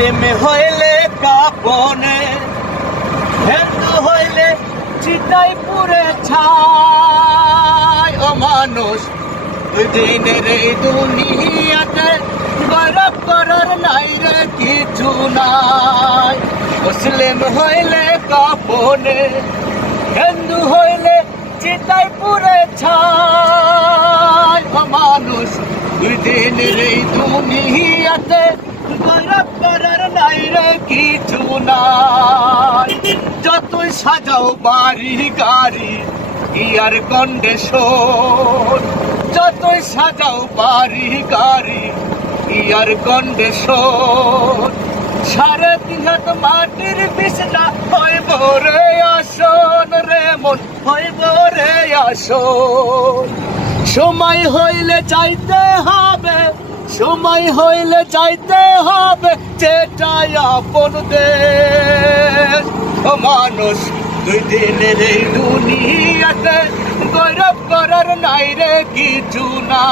মুসলিম হইলে কাপনে, হিন্দু হইলে চিতাই পুরে ছাই। ও মানুষ দুই দিনের এই দুনিয়াতে গৌরব করার নাই রে কিছু নাই। মুসলিম হইলে কাপনে, হিন্দু হইলে চিতাই পুরে ছাই। ও মানুষ দুই দিনের এই দুনিয়াতে গৌরব করার নাই রে কিছু নাই। যতই সাজাও বাড়ি গাড়ি ইয়ার কন্ডিশন, যতই সাজাও বাড়ি গাড়ি ইয়ার কন্ডিশন, 3.5 হাত মাটির বিছনা হইব রে আসন রে মন হইব রে আসন। সময় হইলে চাইতে হবে, সময় হইলে চাইতে হবে যেটাই আপন দেশ। ও মানুষ দুই দিনের এই দুনিয়াতে গৌরব করার নাই রে কিছু না।